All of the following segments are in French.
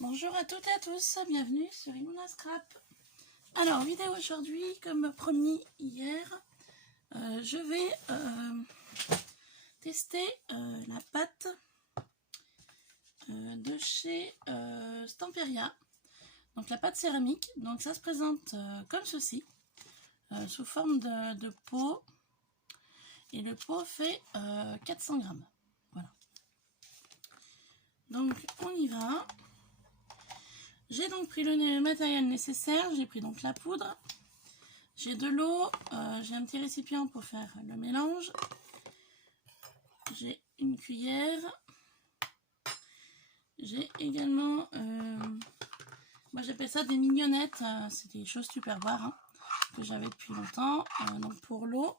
Bonjour à toutes et à tous, bienvenue sur Iluna Scrap. Alors, vidéo aujourd'hui, comme promis hier, je vais tester la pâte de chez Stamperia. Donc la pâte céramique, donc ça se présente comme ceci, sous forme de pot. Et le pot fait 400 grammes. Voilà. Donc on y va. J'ai donc pris le matériel nécessaire. J'ai pris donc la poudre. J'ai de l'eau. J'ai un petit récipient pour faire le mélange. J'ai une cuillère. J'ai également, moi j'appelle ça des mignonnettes. C'est des choses tupperware hein, que j'avais depuis longtemps. Donc pour l'eau.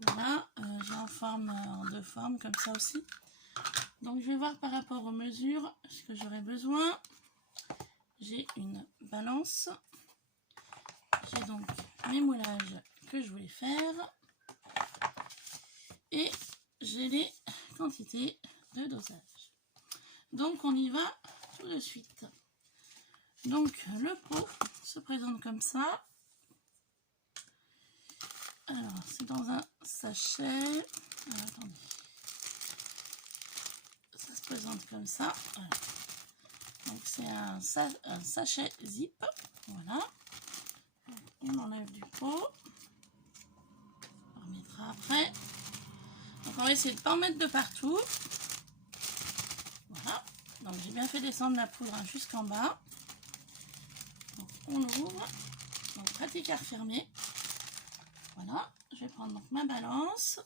Voilà, j'ai en deux formes comme ça aussi. Donc je vais voir par rapport aux mesures ce que j'aurai besoin. J'ai une balance. J'ai donc mes moulages que je voulais faire. Et j'ai les quantités de dosage. Donc on y va tout de suite. Donc le pot se présente comme ça. Alors c'est dans un sachet. Alors, attendez. Ça se présente comme ça. Voilà. Donc c'est un sachet zip. Voilà. On enlève du pot. On remettra après. Donc on va essayer de ne pas en mettre de partout. Voilà. Donc j'ai bien fait descendre la poudre jusqu'en bas. Donc on l'ouvre. Donc pratique à refermer. Voilà. Je vais prendre donc ma balance.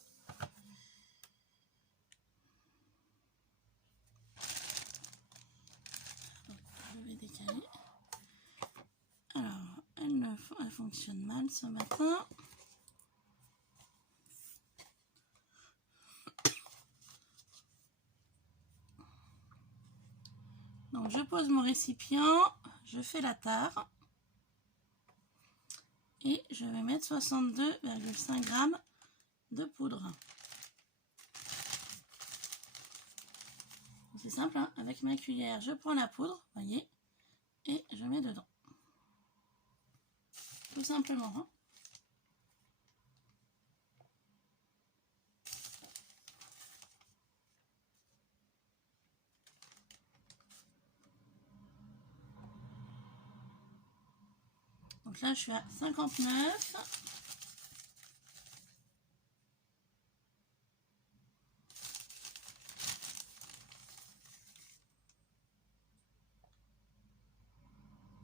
Donc, je vais décaler. Alors elle fonctionne mal ce matin. Donc je pose mon récipient, je fais la tare et je vais mettre 62,5 g de poudre. C'est simple, hein, avec ma cuillère, je prends la poudre, voyez, et je mets dedans. Tout simplement. Hein. Donc là, je suis à 59.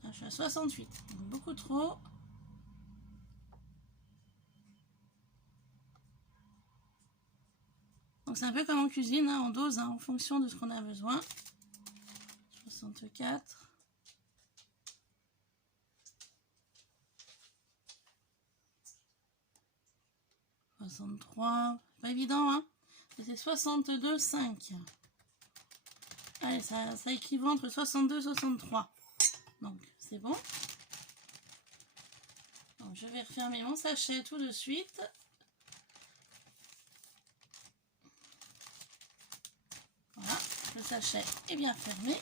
Là, je suis à 68. Donc beaucoup trop. Donc c'est un peu comme en cuisine, hein, on dose hein, en fonction de ce qu'on a besoin. 64. 63. Pas évident, hein. C'est 62,5. Allez, ça équivaut entre 62 et 63. Donc, c'est bon. Donc, je vais refermer mon sachet tout de suite. Voilà, le sachet est bien fermé.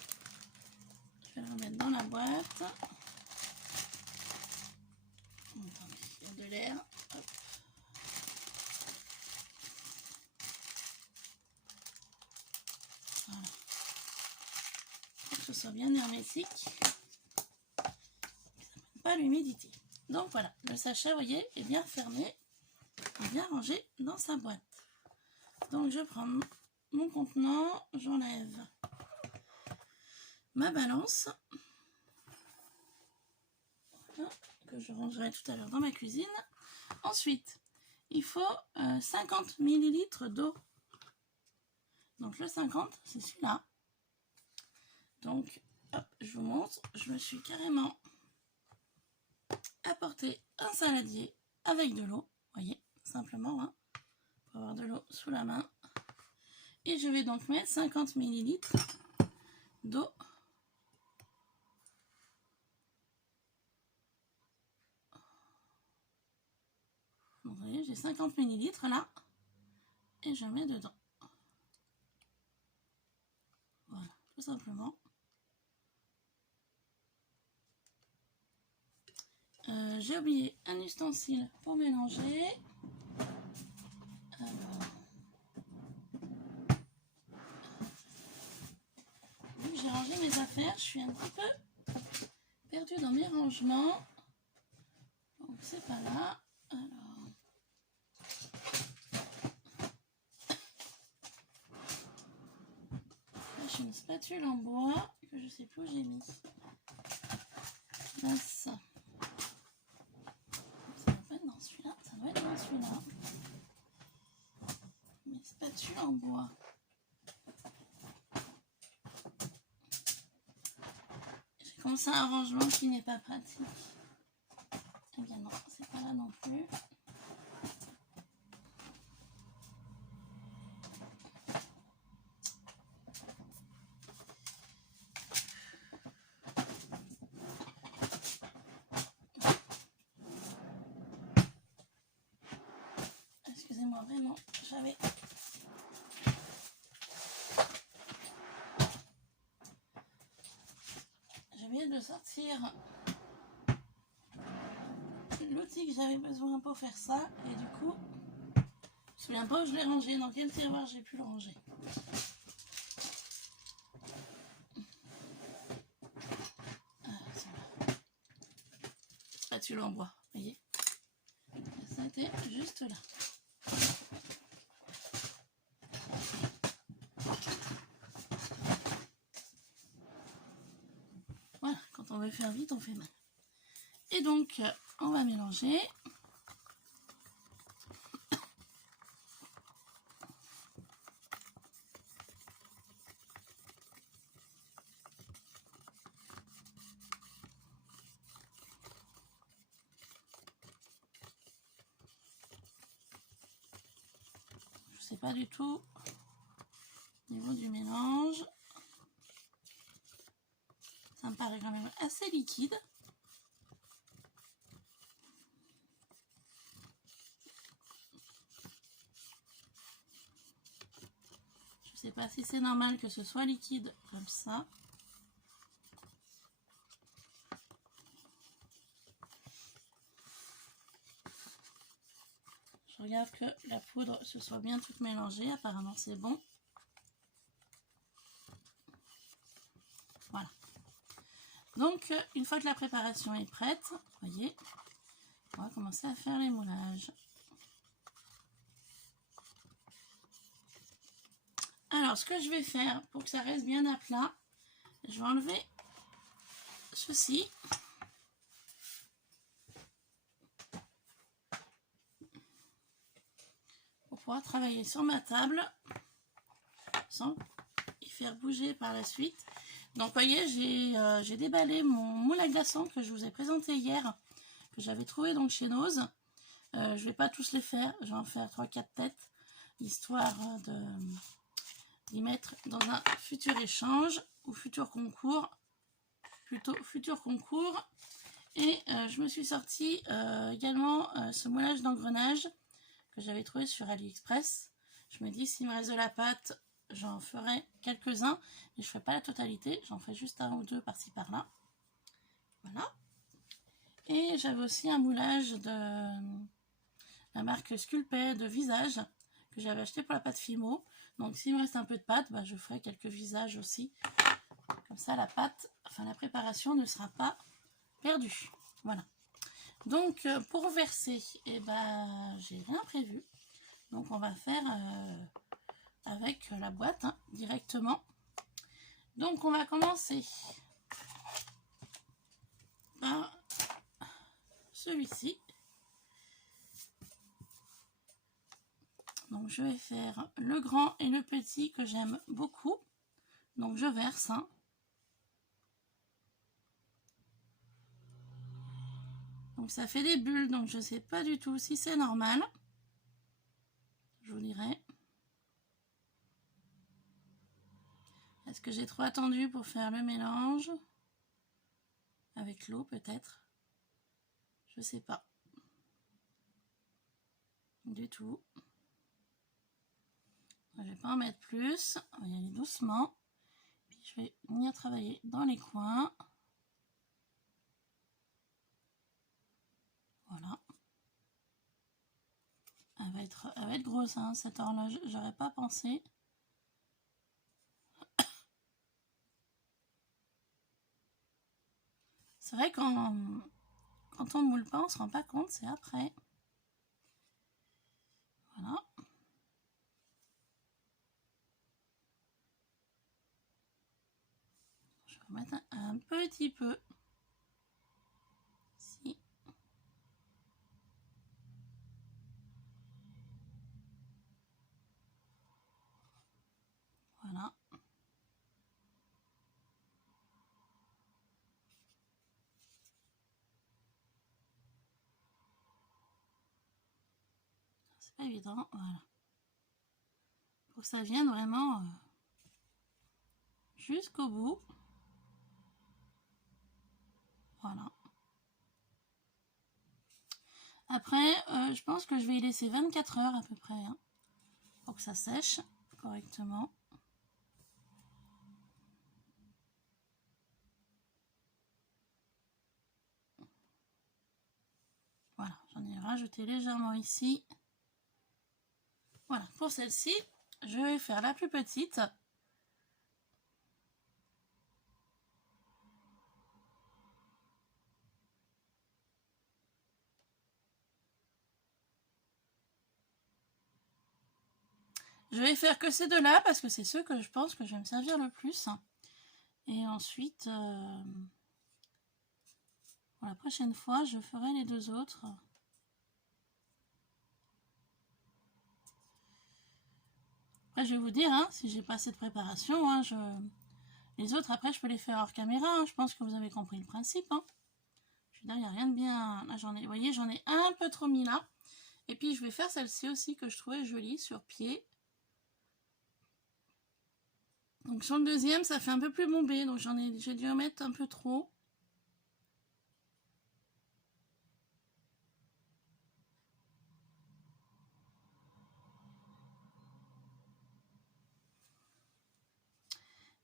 Je vais le remettre dans la boîte. Attendez, il y a de l'air. Voilà. Pour que ce soit bien hermétique. Pas l'humidité. Donc voilà, le sachet, vous voyez, est bien fermé et bien rangé dans sa boîte. Donc je prends mon contenant, j'enlève ma balance, voilà, que je rangerai tout à l'heure dans ma cuisine. Ensuite, il faut 50 ml d'eau. Donc le 50, c'est celui-là. Donc, hop, je vous montre, je me suis carrément apporté un saladier avec de l'eau, voyez, simplement, hein, pour avoir de l'eau sous la main. Et je vais donc mettre 50 ml d'eau. Vous voyez, j'ai 50 ml là. Et je mets dedans. Voilà, tout simplement. J'ai oublié un ustensile pour mélanger. Alors, vu que j'ai rangé mes affaires, je suis un petit peu perdue dans mes rangements. Donc c'est pas là. Alors, là j'ai une spatule en bois que je sais plus où j'ai mis. Là, ça va pas être dans celui-là, ça doit être dans celui-là. Mes spatules en bois. J'ai commencé un rangement qui n'est pas pratique. Eh bien non, c'est pas là non plus. Excusez-moi, vraiment, j'avais... J'ai oublié de sortir l'outil que j'avais besoin pour faire ça. Et du coup, je me souviens pas où je l'ai rangé, dans quel tiroir j'ai pu le ranger. Spatule en bois, vous voyez. Et ça a été juste là. Voilà, quand on veut faire vite, on fait mal. Et donc, on va mélanger. Je sais pas du tout au niveau du mélange. Ça me paraît quand même assez liquide. Je sais pas si c'est normal que ce soit liquide comme ça. Je regarde que la poudre se soit bien toute mélangée. Apparemment c'est bon. Voilà. Donc une fois que la préparation est prête, vous voyez, on va commencer à faire les moulages. Alors ce que je vais faire pour que ça reste bien à plat, je vais enlever ceci. Pour pouvoir travailler sur ma table sans y faire bouger par la suite. Donc vous voyez, j'ai déballé mon moule à glaçons que je vous ai présenté hier, que j'avais trouvé donc chez Nose. Je vais pas tous les faire, je vais en faire 3-4 têtes, histoire d'y mettre dans un futur échange ou futur concours, plutôt futur concours. Et je me suis sorti également ce moulage d'engrenage que j'avais trouvé sur AliExpress. Je me dis, s'il me reste de la pâte, j'en ferai quelques-uns, mais je ne ferai pas la totalité, j'en ferai juste un ou deux par-ci par-là. Voilà. Et j'avais aussi un moulage de la marque Sculpey de visage que j'avais acheté pour la pâte Fimo. Donc s'il me reste un peu de pâte, bah, je ferai quelques visages aussi. Comme ça la pâte, enfin la préparation ne sera pas perdue. Voilà. Donc pour verser, eh ben, j'ai rien prévu. Donc on va faire avec la boîte hein, directement. Donc on va commencer par celui-ci. Donc je vais faire le grand et le petit que j'aime beaucoup. Donc je verse. Hein. Donc ça fait des bulles, donc je ne sais pas du tout si c'est normal. Je vous dirai. Est-ce que j'ai trop attendu pour faire le mélange? Avec l'eau peut-être? Je sais pas. Du tout. Je ne vais pas en mettre plus. On va y aller doucement. Puis je vais venir travailler dans les coins. elle va être grosse, hein, cette horloge. J'aurais pas pensé. C'est vrai quand on ne moule pas, on se rend pas compte, c'est après. Voilà. Je vais remettre un petit peu. Ici. Voilà. C'est pas évident, voilà. Pour que ça vienne vraiment jusqu'au bout. Voilà. Après, je pense que je vais y laisser 24 heures à peu près, hein, pour que ça sèche correctement. Voilà, j'en ai rajouté légèrement ici. Voilà, pour celle-ci, je vais faire la plus petite. Je vais faire que ces deux-là parce que c'est ceux que je pense que je vais me servir le plus. Et ensuite, pour la prochaine fois, je ferai les deux autres. Après, je vais vous dire, hein, si j'ai pas assez de préparation, hein, les autres, après, je peux les faire hors caméra. Hein. Je pense que vous avez compris le principe. Hein. Je veux dire, il n'y a rien de bien. Là, vous voyez, j'en ai un peu trop mis là. Et puis, je vais faire celle-ci aussi que je trouvais jolie sur pied. Donc, sur le deuxième, ça fait un peu plus bombé. Donc, j'ai dû en mettre un peu trop.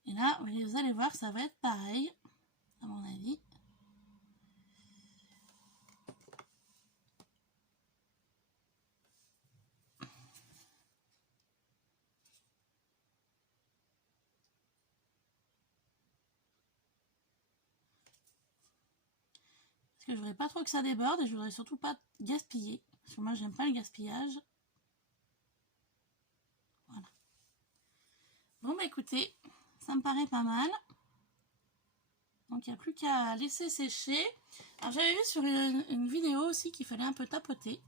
Et là, vous allez voir, ça va être pareil, à mon avis. Parce que je voudrais pas trop que ça déborde et je voudrais surtout pas gaspiller. Parce que moi, j'aime pas le gaspillage. Voilà. Bon, bah écoutez, ça me paraît pas mal. Donc, il n'y a plus qu'à laisser sécher. Alors, j'avais vu sur une vidéo aussi qu'il fallait un peu tapoter.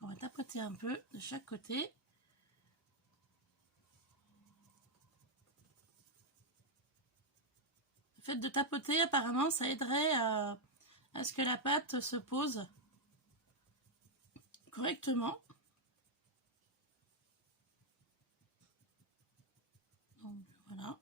On va tapoter un peu de chaque côté. Le fait de tapoter, apparemment, ça aiderait à ce que la pâte se pose correctement. Donc, voilà.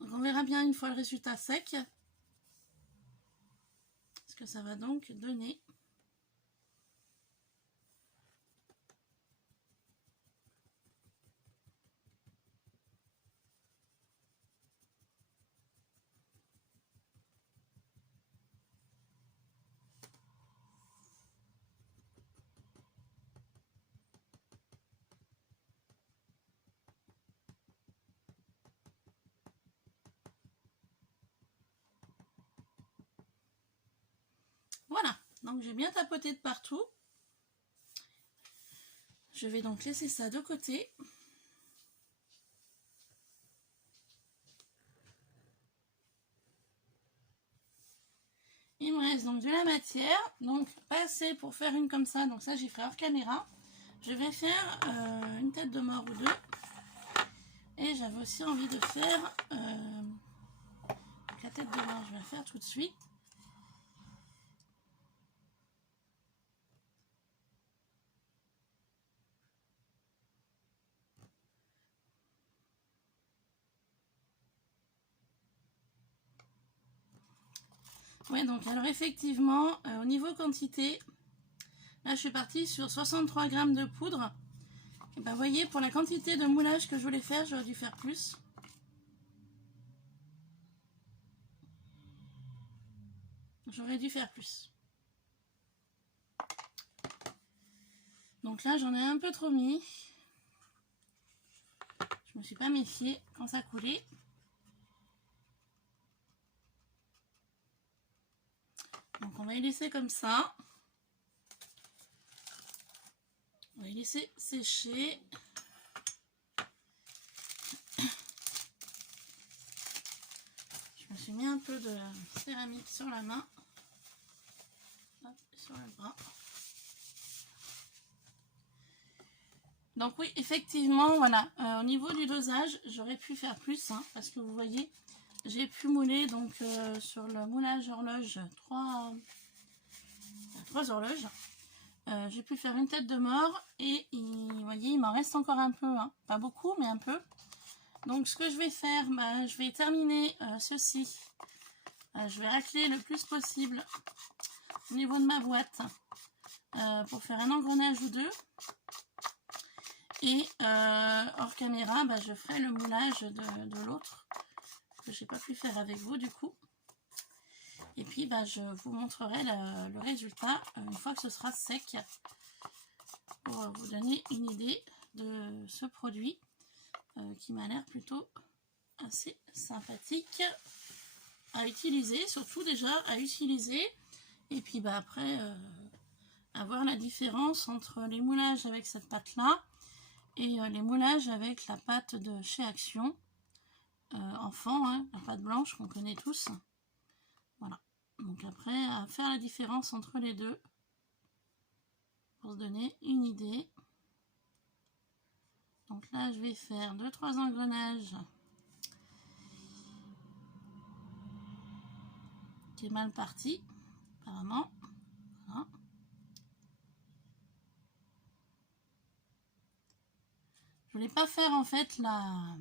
Donc, on verra bien une fois le résultat sec ce que ça va donc donner. Voilà, donc j'ai bien tapoté de partout. Je vais donc laisser ça de côté. Il me reste donc de la matière, donc pas assez pour faire une comme ça, donc ça j'ai fait hors caméra. Je vais faire une tête de mort ou deux. Et j'avais aussi envie de faire la tête de mort, je vais la faire tout de suite. Ouais, donc alors effectivement, au niveau quantité, là je suis partie sur 63 g de poudre. Et ben vous voyez, pour la quantité de moulage que je voulais faire, j'aurais dû faire plus. J'aurais dû faire plus. Donc là, j'en ai un peu trop mis. Je me suis pas méfiée quand ça coulait. Donc on va y laisser comme ça. On va y laisser sécher. Je me suis mis un peu de céramique sur la main. Hop, sur le bras. Donc oui, effectivement, voilà, au niveau du dosage, j'aurais pu faire plus, hein, parce que vous voyez, j'ai pu mouler donc sur le moulage horloge 3 horloges. J'ai pu faire une tête de mort et vous voyez, il m'en reste encore un peu, hein, pas beaucoup, mais un peu. Donc ce que je vais faire, bah, je vais terminer ceci. Je vais racler le plus possible au niveau de ma boîte pour faire un engrenage ou deux. Et hors caméra, bah, je ferai le moulage de l'autre que j'ai pas pu faire avec vous du coup. Et puis bah, je vous montrerai le résultat une fois que ce sera sec pour vous donner une idée de ce produit qui m'a l'air plutôt assez sympathique à utiliser, surtout déjà à utiliser. Et puis bah, après, à voir la différence entre les moulages avec cette pâte là et les moulages avec la pâte de chez Action enfant, hein, la pâte blanche qu'on connaît tous. Voilà, donc après à faire la différence entre les deux pour se donner une idée. Donc là je vais faire 2-3 engrenages qui est mal parti apparemment. Voilà. Je voulais pas faire en fait la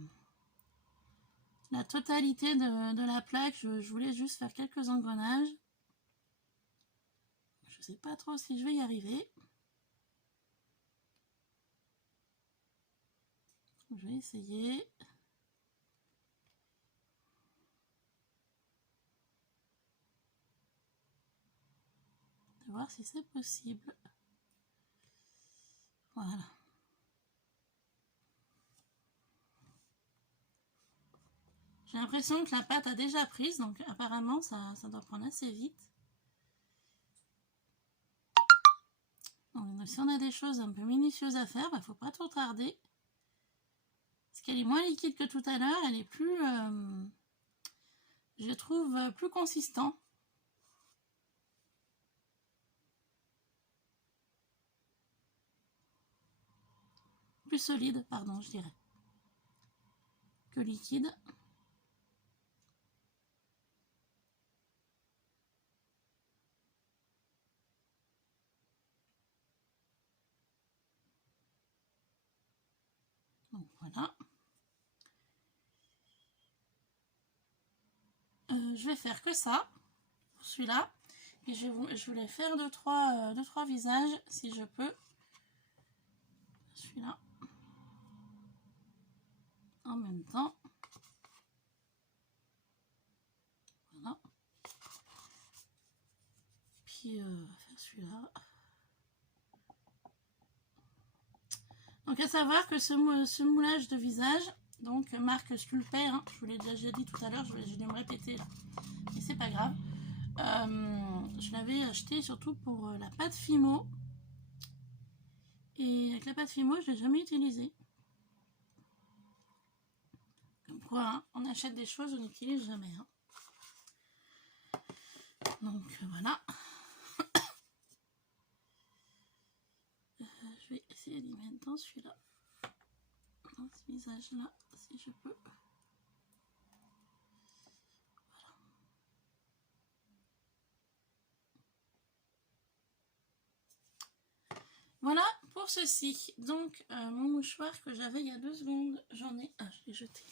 totalité de la plaque, je voulais juste faire quelques engrenages. Je sais pas trop si je vais y arriver. Je vais essayer. De voir si c'est possible. Voilà. J'ai l'impression que la pâte a déjà prise, donc apparemment ça doit prendre assez vite. Donc si on a des choses un peu minutieuses à faire, il ne faut pas trop tarder. Parce qu'elle est moins liquide que tout à l'heure, elle est plus, je trouve, plus consistant. Plus solide, pardon, je dirais. Que liquide. Donc voilà. Je vais faire que ça pour celui-là. Et je voulais faire 2-3 visages si je peux. Celui-là. En même temps. Voilà. Puis faire celui-là. Donc à savoir que ce moulage de visage, donc marque Sculpey, hein, je vous l'ai déjà dit tout à l'heure, je vais me répéter là, mais c'est pas grave. Je l'avais acheté surtout pour la pâte Fimo. Et avec la pâte Fimo, je l'ai jamais utilisée. Comme quoi, hein, on achète des choses, on n'utilise jamais. Hein. Donc voilà. Je vais essayer d'y mettre dans celui-là. Dans ce visage-là, si je peux. Voilà pour ceci. Donc mon mouchoir que j'avais il y a 2 secondes, j'en ai... Ah, je l'ai jeté.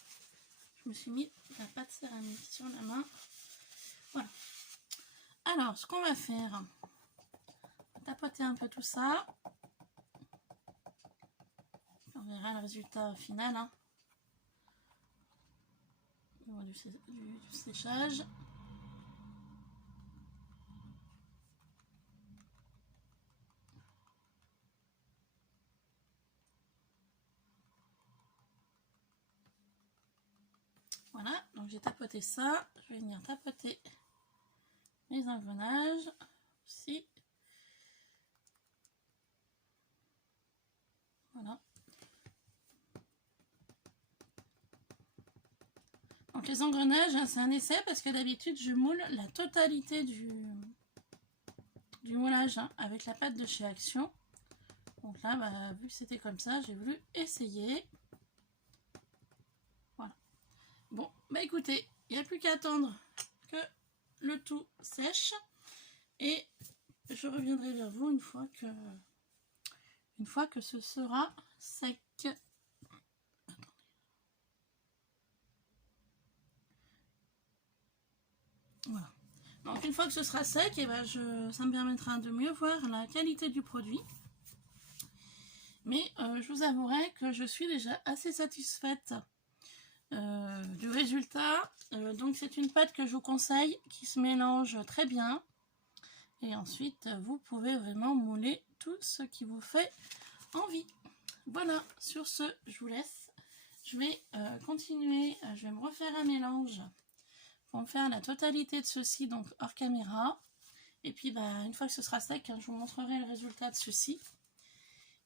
Je me suis mis la pâte céramique sur la main. Voilà. Alors, ce qu'on va faire, on va tapoter un peu tout ça. On verra le résultat final hein, du séchage. Voilà, donc j'ai tapoté ça. Je vais venir tapoter les engrenages aussi. Voilà. Donc les engrenages, hein, c'est un essai parce que d'habitude je moule la totalité du moulage hein, avec la pâte de chez Action. Donc là, bah, vu que c'était comme ça, j'ai voulu essayer. Voilà. Bon, bah écoutez, il n'y a plus qu'à attendre que le tout sèche. Et je reviendrai vers vous une fois que ce sera sec. Voilà. Donc une fois que ce sera sec, et ben ça me permettra de mieux voir la qualité du produit. Mais je vous avouerai que je suis déjà assez satisfaite du résultat. Donc c'est une pâte que je vous conseille, qui se mélange très bien. Et ensuite, vous pouvez vraiment mouler tout ce qui vous fait envie. Voilà, sur ce, je vous laisse. Je vais continuer, je vais me refaire un mélange pour me faire la totalité de ceci, donc hors caméra. Et puis, bah, une fois que ce sera sec, hein, je vous montrerai le résultat de ceci.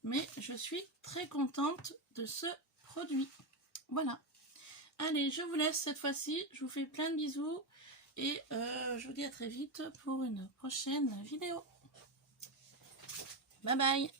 Mais je suis très contente de ce produit. Voilà. Allez, je vous laisse cette fois-ci. Je vous fais plein de bisous. Et je vous dis à très vite pour une prochaine vidéo. Bye bye.